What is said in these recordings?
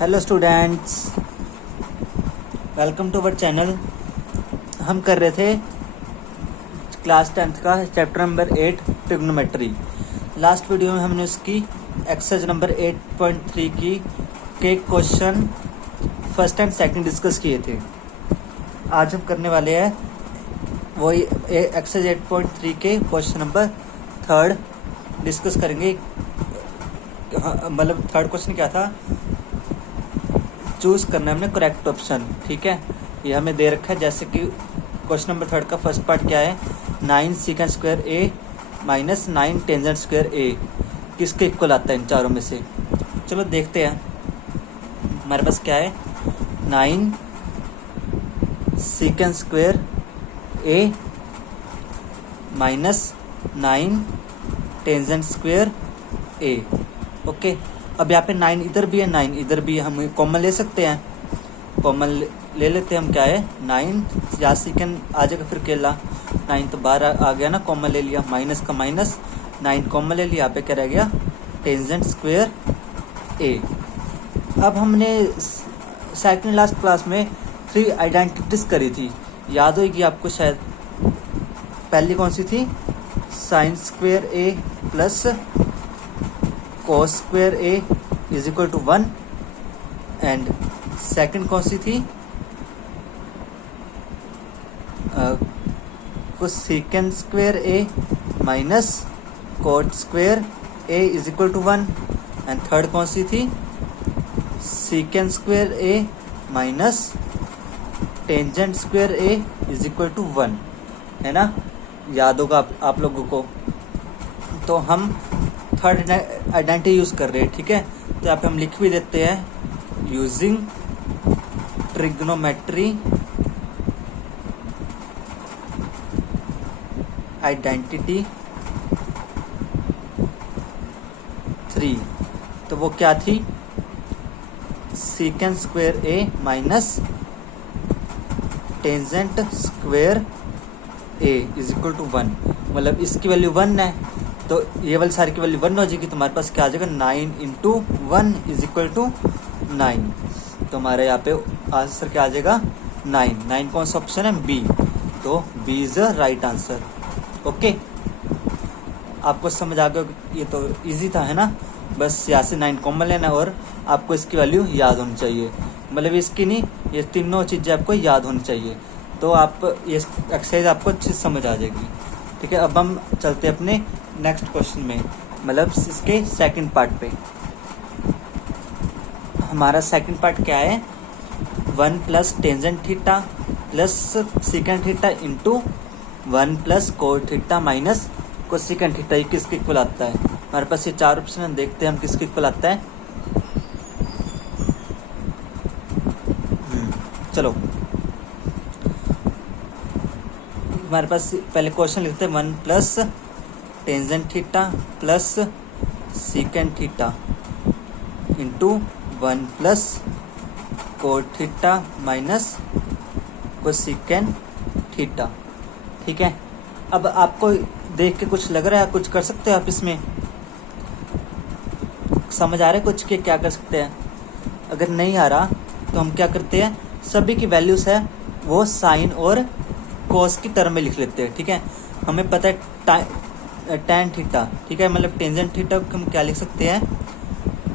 Hello students, welcome to our channel. हम कर रहे थे क्लास 10th का chapter number 8 trigonometry. Last video में हमने उसकी एक्सरसाइज नंबर 8.3 की के question first and second discuss किए थे। आज हम करने वाले हैं वही एक्सरसाइज 8.3 के क्वेश्चन नंबर 3 डिस्कस करेंगे। मतलब थर्ड क्वेश्चन क्या था, चूज करना है हमने करेक्ट ऑप्शन। ठीक है, ये हमें दे रखा है। जैसे कि क्वेश्चन नंबर 3 का फर्स्ट पार्ट क्या है, 9 secant square A minus 9 tangent square ए किसके इक्वल आता है इन चारों में से। चलो देखते हैं हमारे पास क्या है। 9 secant square A minus 9 tangent square A. Okay, अब यहाँ पे 9 इधर भी है, 9 इधर भी है, हम कॉमन ले सकते हैं। कॉमन ले लेते हैं हम। क्या है 9 या सेकेंड आ जाएगा, फिर केला 9 तो बाहर आ गया ना, कॉमन ले लिया, माइनस का माइनस 9 कॉमन ले लिया। यहाँ पे क्या रह गया, टेंजेंट स्क्वायर ए। अब हमने सेकंड लास्ट क्लास में 3 आइडेंटिटीज करी थी, याद होगी आपको शायद। पहली कौन सी थी, sine square A plus cos square A is equal to 1। And second कौन सी थी, cosecant square A minus cot square A is equal to 1। And third कौन सी थी, secant square A minus tangent square A is equal to 1, है ना, याद होगा आप लोगों को। तो हम थर्ड आइडेंटिटी यूज कर रहे हैं। ठीक है, तो यहाँ पे हम लिख भी देते हैं, यूजिंग ट्रिग्नोमेट्री आइडेंटिटी 3। तो वो क्या थी, secant square A minus tangent square A is equal to 1। मतलब इसकी वैल्यू 1 है, तो ये वाली सारी की वैल्यू 1 हो जाएगी। तो हमारे पास क्या आ जाएगा, 9 इंटू 1 इज इक्वल टू 9। तो हमारे यहाँ पे आंसर क्या आ जाएगा, 9 कौन सा ऑप्शन है, बी। तो B is the right answer. Okay, आपको समझ आ गया, ये तो इजी था, है ना। बस यहाँ से 9 कॉमन लेना और आपको इसकी वैल्यू याद होनी चाहिए। मतलब इसकी नहीं, ये तीनों चीज़ें आपको याद होनी चाहिए, तो आप ये एक्सरसाइज आपको अच्छी समझ आ जाएगी। ठीक है, अब हम चलते हैं अपने नेक्स्ट क्वेश्चन में, मतलब इसके सेकंड पार्ट पे। हमारा सेकंड पार्ट क्या है, 1 plus tangent theta plus secant theta into 1 plus cot theta minus cosecant theta, ये किसके इक्वल आता है। हमारे पास ये 4 ऑप्शन है, देखते हैं हम किसके इक्वल आता है। चलो हमारे पास पहले क्वेश्चन लिखते हैं, 1 plus tangent theta plus secant theta into 1 plus cot theta minus cosecant theta. ठीक है, अब आपको देख के कुछ लग रहा है, कुछ कर सकते हैं आप इसमें, समझ आ रहा है कुछ के क्या कर सकते हैं। अगर नहीं आ रहा तो हम क्या करते हैं, सभी की वैल्यूज है वो साइन और कोस की टर्म में लिख लेते हैं। ठीक है, हमें पता है टैन थीटा, ठीक है, मतलब टेंजेंट थीटा को हम क्या लिख सकते हैं,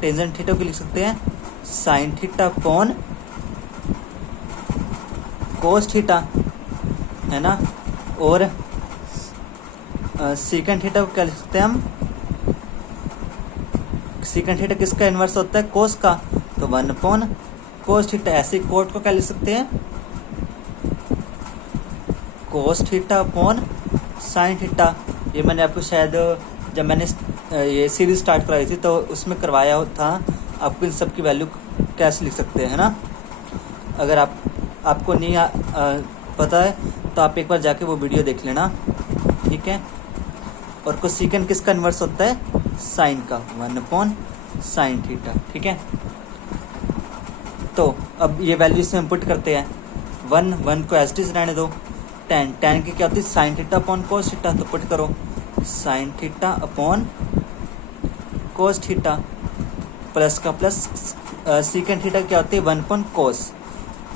टेंजेंट थीटा को लिख सकते हैं sine theta upon cos theta, है ना। और सीकेंट थीटा को क्या लिख सकते हैं हम, सीकेंट थीटा किसका इन्वर्स होता है, कोस का, तो 1 अपॉन कोस थीटा। ऐसे कोट को क्या लिख सकते हैं, cos theta upon sine theta. ये मैंने आपको शायद जब मैंने ये सीरीज स्टार्ट कराई थी तो उसमें करवाया था, आपको इन सब की वैल्यू कैसे लिख सकते हैं ना। अगर आपको नहीं पता है तो आप एक बार जाके वो वीडियो देख लेना। ठीक है, और कोसेकेंट किसका इन्वर्स होता है, साइन का, 1 अपॉन साइन थीटा। ठीक है, तो अब ये वैल्यू इसमें इनपुट करते हैं। 1 को एज इट इज रहने दो। टैन की क्या होती है, sine theta upon cos theta, तो पुट करो साइन थीटा अपॉन कोस थीटा, प्लस का प्लस सीकेंड थीटा क्या होती है 1 अपॉन कोस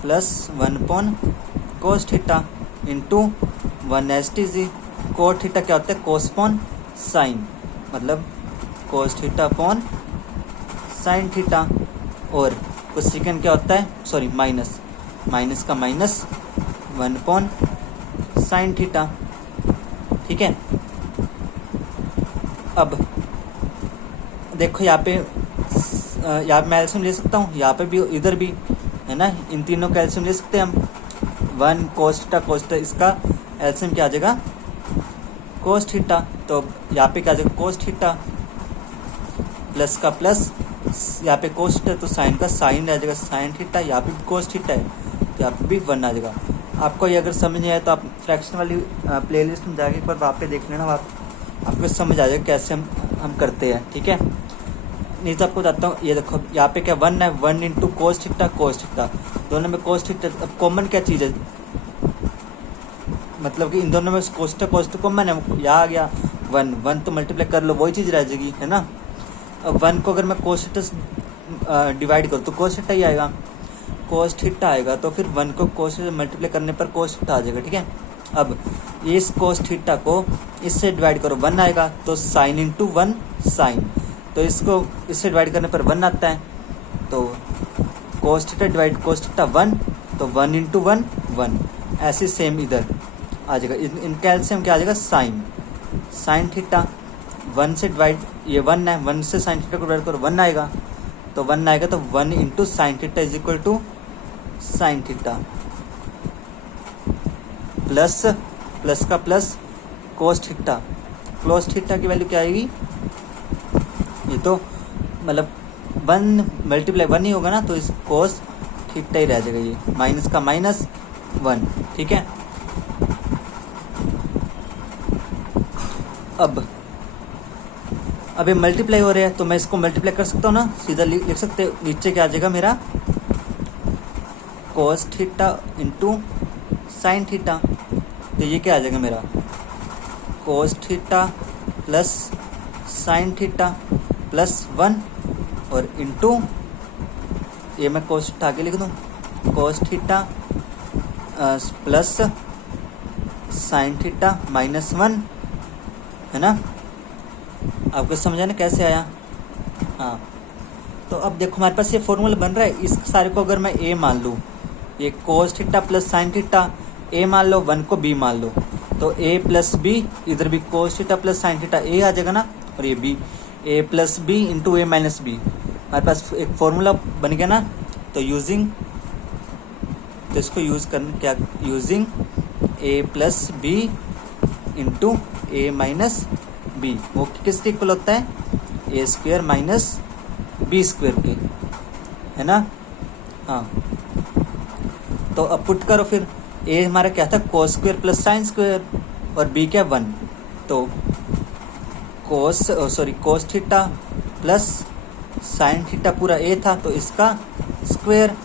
plus 1 upon cos theta into 1 S T G. Cot theta क्या होता है कोस अपॉन साइन, मतलब cos theta upon sine theta. और कोसेकेंड क्या होता है, सॉरी माइनस, माइनस का माइनस 1 अपॉन साइन थीटा। ठीक है, अब देखो यहाँ पे मैं एल्सियम ले सकता हूँ, यहाँ पे भी इधर भी है ना, इन तीनों का एल्सियम ले सकते हैं हम। 1 कोस थीटा, इसका एल्सियम क्या आ जाएगा कोस थीटा। तो यहाँ पे क्या आ जाएगा कोस थीटा प्लस का प्लस, यहाँ पे कोस थीटा तो साइन का साइन आ जाएगा साइन थीटा, यहाँ पे भी कोस थीटा है तो यहाँ पे भी 1 आ जाएगा। आपको ये अगर समझ नहीं आया तो आप फ्रैक्शन वाली प्लेलिस्ट में जाके एक बार वहाँ पे देख लेना, आपको समझ आ जाएगा कैसे हम करते हैं। ठीक है, नहीं तो आपको बताता हूँ। ये देखो यहाँ पे क्या 1 है, 1 इंटू कोस थीटा, दोनों में कोस थीटा। अब कॉमन क्या चीज़ है, मतलब कि इन दोनों में कोस थीटा कॉमन है, यहाँ आ गया 1 तो मल्टीप्लाई कर लो वही चीज़ रह जाएगी, है ना। अब 1 को अगर मैं कोस थीटा डिवाइड करूँ तो कोस थीटा ही आएगा, कोस थीटा आएगा, तो फिर 1 को कोस थीटा मल्टीप्लाई करने पर कोस थीटा आ जाएगा। ठीक है, अब इस कोस थीटा को इससे डिवाइड करो 1 आएगा, तो साइन इंटू 1 साइन, तो इसको इससे डिवाइड करने पर 1 आता है, तो cos theta divide cos theta 1, तो 1 इंटू 1 1। ऐसे सेम इधर आ जाएगा, इनका एलसीएम क्या आ जाएगा साइन थीटा। 1 से डिवाइड, ये 1 है, 1 से साइन थीटा को डिवाइड करो 1 आएगा, तो 1 आएगा, तो 1 into sine theta is equal to sine theta plus का प्लस कोस थीटा की वैल्यू क्या आएगी, ये तो मतलब 1 मल्टीप्लाई 1 ही होगा ना, तो इस कोस थीटा ही रह जाएगा, ये माइनस का माइनस 1। ठीक है, अब ये मल्टीप्लाई हो रहा है तो मैं इसको मल्टीप्लाई कर सकता हूँ ना, सीधा लिख सकते हो। नीचे क्या आ जाएगा मेरा cos theta into sine theta, तो ये क्या आ जाएगा मेरा कोस theta plus sine theta plus 1 और इंटू, ये मैं कोस थीटा आगे लिख दूँ, कोस theta plus sine theta minus 1, है ना। आपको समझा ना कैसे आया। हाँ, तो अब देखो हमारे पास ये फॉर्मूला बन रहा है, इस सारे को अगर मैं ए मान लूँ, ये cos theta plus sine theta A मान लो, 1 को बी मान लो, तो ए प्लस बी, इधर भी cos theta plus sine theta A आ जाएगा ना, और ये B A plus B into A minus B, हमारे पास एक फॉर्मूला बन गया ना। तो इसको यूज़ करना क्या, using A plus B into A minus B, वो किसके इक्वल होता है A square minus B square के, है ना। हाँ, तो अब पुट करो फिर, ए हमारा क्या था cos square plus sine square और बी क्या 1, तो कोस थीटा प्लस साइन थीटा पूरा ए था, तो इसका स्क्वेयर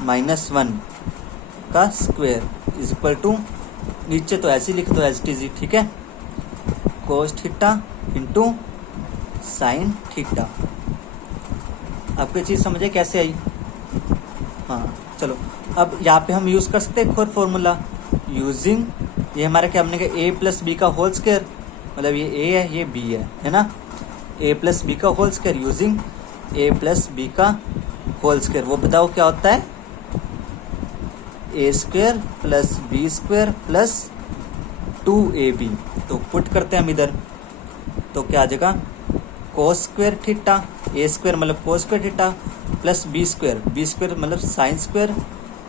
माइनस 1 का स्क्वेयर इज इक्वल टू, नीचे तो ऐसे लिख दो एज टी जी। ठीक है, cos theta into sine theta. आपको चीज़ समझे कैसे आई। हाँ चलो, अब यहाँ पे हम यूज़ कर सकते हैं एक फॉर्मूला, यूजिंग, ये हमारा क्या हमने कहा ए प्लस बी का होल स्क्वायर, मतलब ये ए है ये बी है ना, ए प्लस बी का whole square using A plus B का होल स्क्वायर। वो बताओ क्या होता है, A square plus B square plus 2ab। तो पुट करते हैं हम इधर, तो क्या आ जाएगा cos square theta, A square मतलब cos square theta plus B square मतलब sine square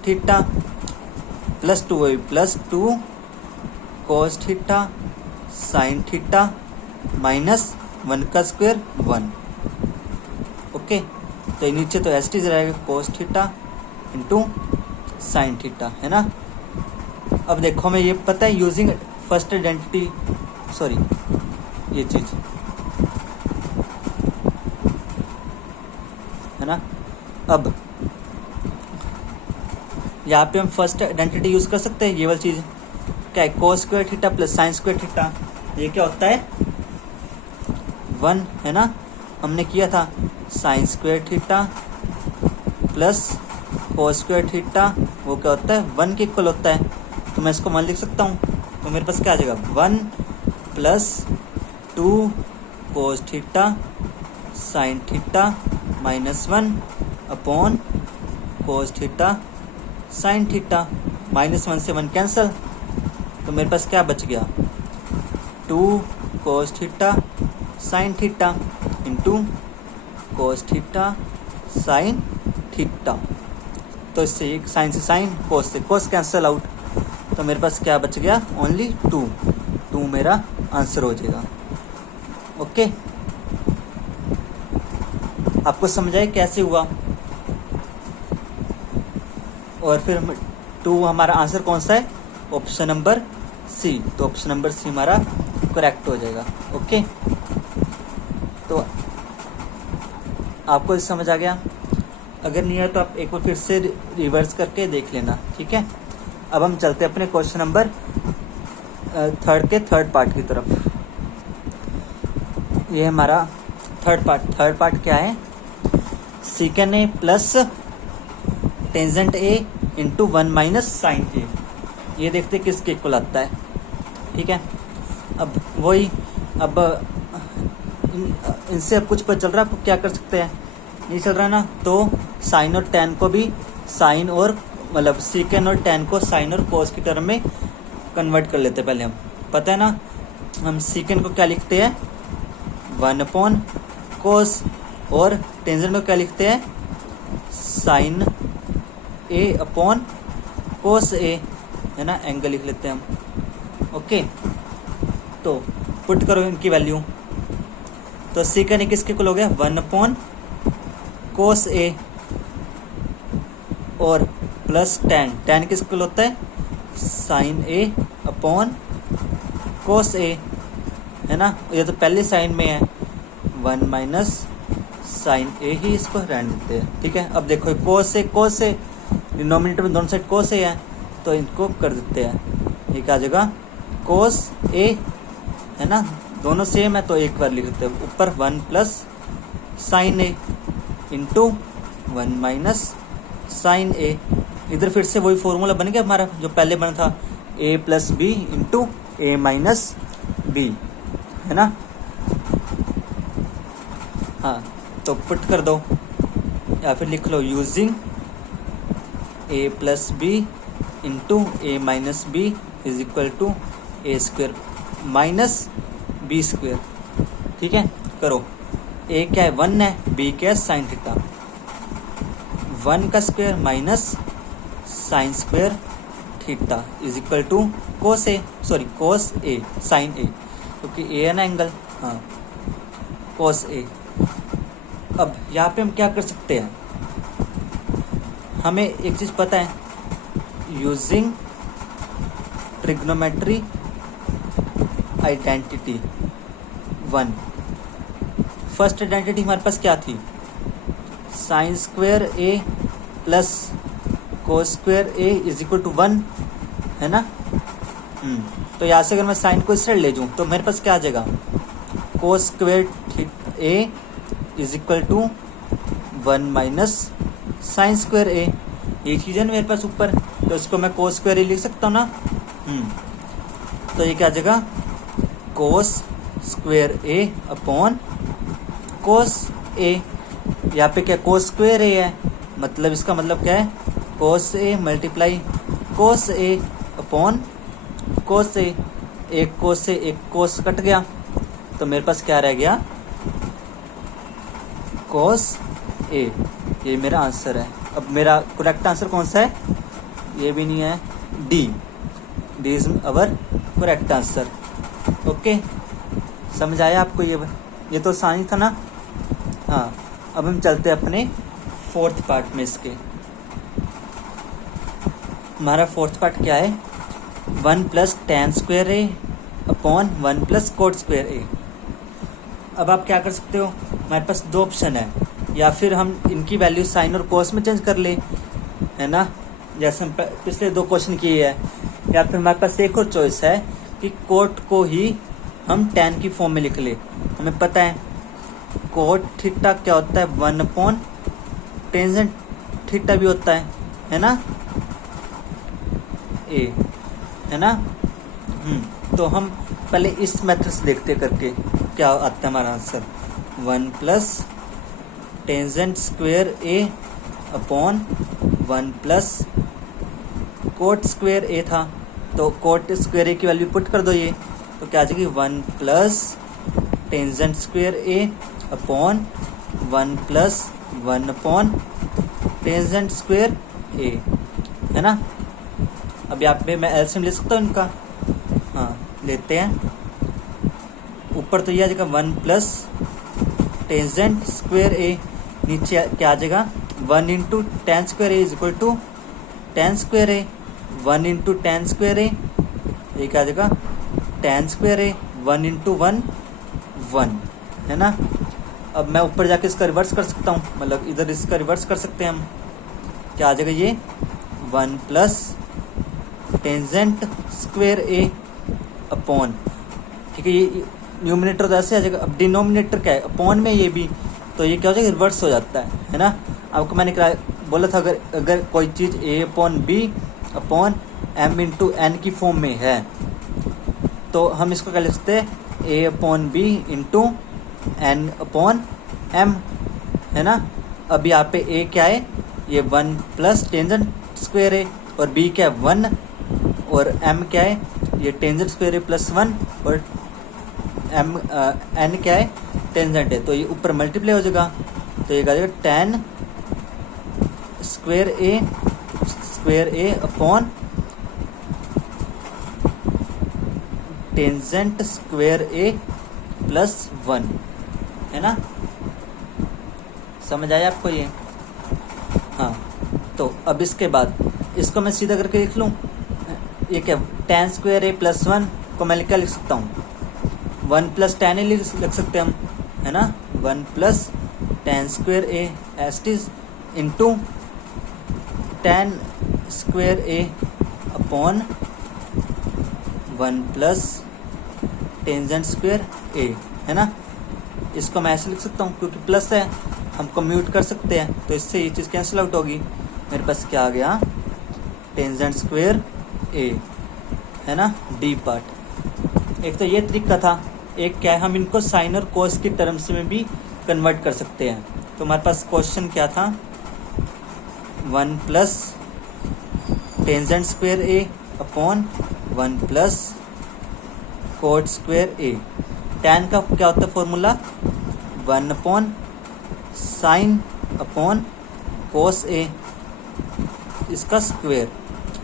theta plus 2ab plus 2 cos theta sine theta minus 1 का स्क्वायर 1। ओके, तो नीचे तो एस टी रहेगा cos theta into sine theta, है ना। अब देखो हमें ये पता है यूजिंग फर्स्ट आइडेंटिटी, सॉरी ये चीज है ना। अब यहाँ पे हम फर्स्ट आइडेंटिटी यूज कर सकते हैं, ये वाली चीज क्या है कोस square theta plus sign square theta, ये क्या होता है 1, है ना। हमने किया था sign square theta plus cos square theta वो क्या होता है 1 के इक्वल होता है। तो मैं इसको 1 लिख सकता हूँ। तो मेरे पास क्या आ जाएगा 1 plus 2 cos theta sine theta minus 1 upon कोस थीटा साइन थीटा। -1 से 1 कैंसिल, तो मेरे पास क्या बच गया 2 cos theta sine theta into cos theta sine theta. तो इससे एक साइन से साइन, कोस से कोस कैंसिल आउट, तो मेरे पास क्या बच गया ओनली 2 मेरा आंसर हो जाएगा। ओके, आपको समझ आए कैसे हुआ। और फिर 2 हमारा आंसर कौन सा है, ऑप्शन नंबर सी। तो ऑप्शन नंबर सी हमारा करेक्ट हो जाएगा। ओके, तो आपको समझ आ गया। अगर नहीं है तो आप एक बार फिर से रिवर्स करके देख लेना, ठीक है। अब हम चलते हैं अपने क्वेश्चन नंबर 3 के थर्ड पार्ट की तरफ। ये हमारा थर्ड पार्ट क्या है, secant A plus tangent A into 1 minus sine A. ये देखते किसके इक्वल आता है, ठीक है। अब वही, अब इनसे अब कुछ पता चल रहा है आपको क्या कर सकते हैं, नहीं चल रहा ना, तो साइन और टैन को भी साइन और मतलब सीकेंड और टैन को साइन और कोस की टर्म में कन्वर्ट कर लेते हैं। पहले हम पता है ना, हम सीकेंड को क्या लिखते हैं 1 अपॉन कोस, और टेंजेंट को क्या लिखते हैं साइन ए अपॉन कोस ए, है ना, एंगल लिख लेते हैं हम। ओके, तो पुट करो इनकी वैल्यू। तो सीकेंड ए किसके इक्वल हो गया 1 अपॉन कोस ए, और प्लस टैन किसके इक्वल होता है साइन ए अपॉन कोस ए, है ना। ये तो पहले साइन में है 1 माइनस साइन ए ही इसको रहने देते हैं, ठीक है। अब देखो कोस ए डिनोमिनेटर में दोनों साइड कोस ए है, तो इनको कर देते हैं। ये क्या आ जाएगा कोस ए, है ना, दोनों सेम है तो एक बार लिख देते हैं ऊपर 1 प्लस साइन ए इंटू 1 माइनस साइन ए। इधर फिर से वही फॉर्मूला बन गया हमारा जो पहले बना था, ए plus B into A minus B, है ना। हाँ, तो पुट कर दो या फिर लिख लो using A plus B into A minus B is equal to A square minus B square, ठीक है। करो, ए क्या है 1 है, बी क्या है साइन थीटा, 1 का square minus sine square theta is equal to cos A sine A, क्योंकि ए है ना एंगल, हाँ कोस ए। अब यहाँ पे हम क्या कर सकते हैं, हमें एक चीज़ पता है, using trigonometry identity 1। First identity हमारे पास क्या थी, sine square A plus cos square A is equal to 1, है ना। तो यहाँ से अगर मैं साइन को इस साइड ले जाऊँ तो मेरे पास क्या आ जाएगा cos square A is equal to 1 minus sine square A. ये चीज़ है ना मेरे पास ऊपर, तो इसको मैं कोस स्क्वायर ए लिख सकता हूँ ना। तो ये क्या आ जाएगा कोस स्क्वायर ए अपॉन कोस ए। यहाँ पे क्या कोस स्क्वायर ए है, मतलब इसका मतलब क्या है कोस A multiply cos A upon cos ए। एक कोस से एक कोस कट गया, तो मेरे पास क्या रह गया कोस ए। ये मेरा आंसर है। अब मेरा करेक्ट आंसर कौन सा है, ये भी नहीं है, D is our correct answer. Okay, समझ आया आपको, ये तो आसानी था ना। हाँ, अब हम चलते हैं अपने फोर्थ पार्ट में। इसके हमारा फोर्थ पार्ट क्या है 1 प्लस टैन स्क्वायर ए अपॉन 1 प्लस कोट स्क्वायर ए। अब आप क्या कर सकते हो, हमारे पास 2 ऑप्शन है, या फिर हम इनकी वैल्यू साइन और कोस में चेंज कर ले, है ना, जैसे हम पिछले 2 क्वेश्चन किए हैं। या फिर हमारे पास एक और चॉइस है कि कोट को ही हम टैन की फॉर्म में लिख ले। हमें पता है कोट थीटा क्या होता है 1 अपॉन टेंजेंट थीटा भी होता है ना, ए, है ना। तो हम पहले इस मेथड से देखते करके क्या आता है हमारा answer. 1 plus tangent square A upon 1 plus cot square ए था, तो कोट स्क्वेयर ए की वैल्यू पुट कर दो ये, तो क्या आ जाएगी 1 plus tangent square A upon 1 plus 1 upon tangent square A, है ना। अब यहाँ पे मैं एलसीएम ले सकता हूँ इनका, हाँ लेते हैं। ऊपर तो ये आ जाएगा 1 प्लस टेंजेंट स्क्वेयर ए, नीचे क्या आ जाएगा 1 into tan square A is equal to tan square A, 1 into tan square A, ये क्या आ जाएगा टेन स्क्वेयर ए, 1 इंटू 1 1, है ना। अब मैं ऊपर जाके इसका रिवर्स कर सकता हूँ, मतलब इधर इसका रिवर्स कर सकते हैं हम, क्या आ जाएगा ये 1 plus tangent square A upon, ठीक है, ये न्यूमिनेटर तो ऐसे आ जाएगा। अब डिनोमिनेटर क्या है, अपॉन में ये भी, तो ये क्या हो जाएगा रिवर्स हो जाता है ना। आपको मैंने बोला था अगर कोई चीज़ A upon B upon M into N की फॉर्म में है, तो हम इसको क्या लिख सकते हैं A upon B into N upon M, है ना। अब यहाँ पे ए क्या है, ये 1 प्लस टेंजेंट स्क्वेयर है, और बी क्या है 1, और एम क्या है, ये टेंजेंट स्क्वेयर है प्लस 1, और एम एन क्या है टेंजेंट है, तो ये ऊपर मल्टीप्लाई हो जाएगा, तो ये आ जाएगा ten square A upon tangent square A plus 1, है ना। समझ आया आपको ये, हाँ। तो अब इसके बाद इसको मैं सीधा करके लिख लूँ, ये क्या टेन स्क्वेयर ए प्लस 1 को मैं क्या लिख सकता हूँ 1 प्लस टेन ए लिख सकते हैं हम, है ना। 1 plus tan square A S T into tan square A upon 1 plus tangent square A, है ना। इसको मैं ऐसे लिख सकता हूँ क्योंकि प्लस है, हम कम्यूट कर सकते हैं, तो इससे ये चीज़ कैंसिल आउट होगी। मेरे पास क्या आ गया टेंजेंट स्क्वेयर ए, है ना, डी पार्ट। एक तो ये तरीका था, एक क्या है हम इनको साइन और कोस की टर्म्स में भी कन्वर्ट कर सकते हैं। तो हमारे पास क्वेश्चन क्या था 1 plus tangent square A upon 1 plus cot square A. Tan का क्या होता है formula 1 upon sine upon cos A, इसका स्क्वेयर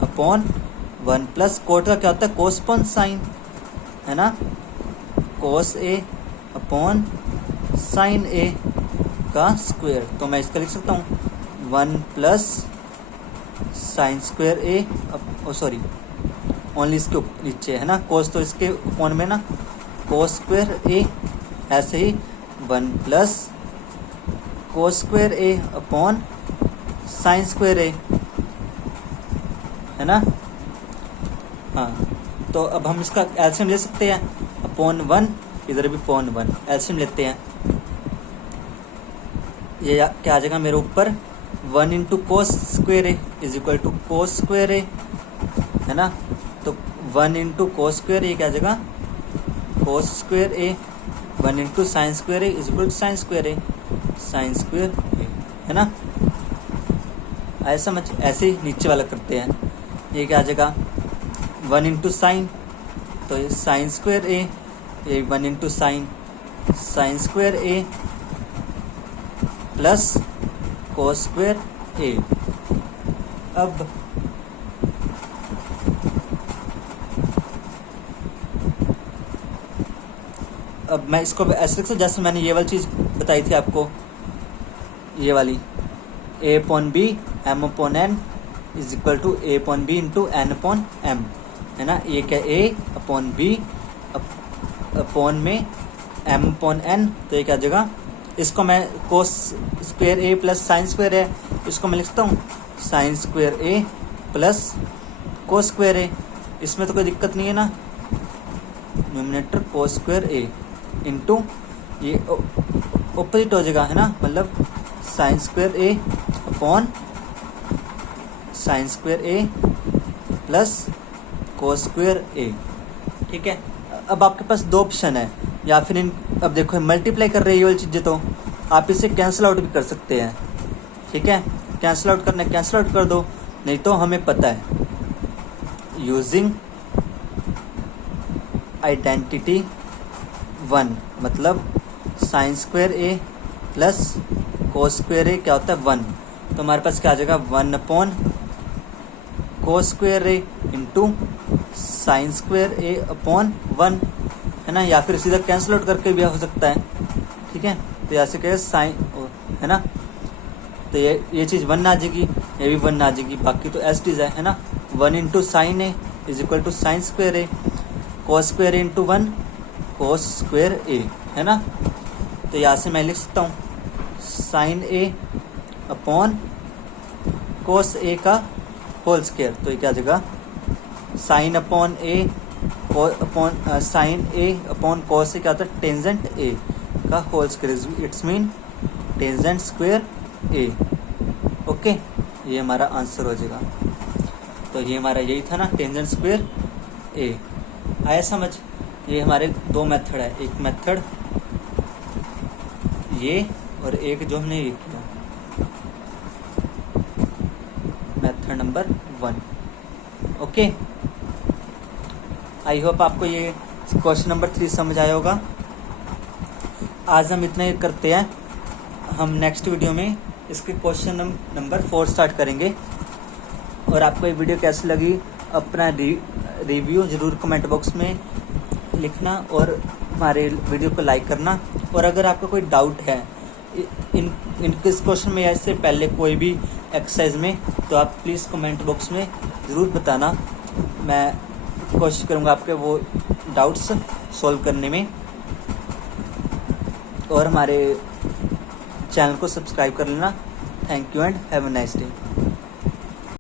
अपॉन 1 प्लस कोट का क्या होता है कोस अपॉन साइन, है ना, कोस ए अपॉन साइन ए का स्क्वेयर। तो मैं इसका लिख सकता हूँ 1 प्लस साइन स्क्वेयर ए, सॉरी ओनली इसके नीचे, है ना, कोस तो इसके अपॉन में ना, कोस स्क्वेयर ए, ऐसे ही 1 plus cos square A upon sign square A, है ना। हाँ, तो अब हम इसका एलसीएम ले सकते हैं, अपॉन 1, इधर भी अपॉन 1, एलसीएम लेते हैं। ये क्या आ जाएगा मेरे ऊपर 1 into cos square A is equal to cos square A, है ना। तो 1 इंटू कोस स्क्वेयर ए क्या आ जाएगा cos square A, 1 into sine square A is equal to sine square A, sine square A, है ना। ऐसा समझ, ऐसे ही नीचे वाला करते हैं। ये क्या आ जाएगा 1 इंटू साइन, तो ये साइन स्क्वेयर ए, ये 1 into sine square A plus cos square ए। अब मैं इसको ऐसे लिख सकता, जैसे मैंने ये वाली चीज़ बताई थी आपको, ये वाली A upon B M upon N is equal to A upon B into N upon M, है ना। ये क्या ए अपॉन बी अपॉन में एम अपॉन एन, तो ये क्या जगह, इसको मैं cos square A plus sine square है, इसको मैं लिखता हूँ sine square A plus cos square A. इसमें तो कोई दिक्कत नहीं है ना, numerator cos square A into ये ऑपोजिट हो जाएगा, है ना, मतलब sign square A upon sign square A plus cos square ए। ठीक है, अब आपके पास दो ऑप्शन है, या फिर अब देखो मल्टीप्लाई कर रही है ये वाली चीज़ें, तो आप इसे कैंसिल आउट भी कर सकते हैं। ठीक है, कैंसिल आउट करना है कैंसिल आउट कर दो, नहीं तो हमें पता है यूजिंग आइडेंटिटी 1 मतलब sine square A plus cos square ए क्या होता है 1, तो हमारे पास क्या आ जाएगा 1 upon cos square A into sine square A upon 1, है ना, या फिर सीधा कैंसिल आउट करके भी हो सकता है। ठीक है, तो यहाँ से क्या साइन, है ना, तो ये चीज़ 1 आ जाएगी, ये भी 1 आ जाएगी, बाकी तो एस टीज है ना। 1 into sine A is equal to sine square A, cos square A into 1 cos square A, है ना। तो यहाँ से मैं लिख सकता हूँ साइन ए अपॉन कोस ए का होल स्क्वायर, तो ये क्या आ जाएगा sine upon A upon sine A upon cos A क्या होता है टेंजेंट ए का whole square, it's mean tangent square A. Okay, ये हमारा आंसर हो जाएगा। तो ये हमारा यही था ना, टेंजेंट स्क्वायर ए। आया समझ? ये हमारे दो मेथड है, एक मेथड ये और एक जो हमने ये किया method number 1। Okay, I hope आपको ये क्वेश्चन नंबर 3 समझ आया होगा। आज हम इतना ही करते हैं, हम नेक्स्ट वीडियो में इसके क्वेश्चन नंबर 4 स्टार्ट करेंगे। और आपको ये वीडियो कैसी लगी अपना रिव्यू ज़रूर कमेंट बॉक्स में लिखना और हमारे वीडियो को लाइक करना। और अगर आपका कोई डाउट है इस क्वेश्चन में या इससे पहले कोई भी एक्सरसाइज में, तो आप प्लीज़ कमेंट बॉक्स में ज़रूर बताना, मैं कोशिश करूँगा आपके वो डाउट्स सॉल्व करने में। और हमारे चैनल को सब्सक्राइब कर लेना। Thank you and have a nice day.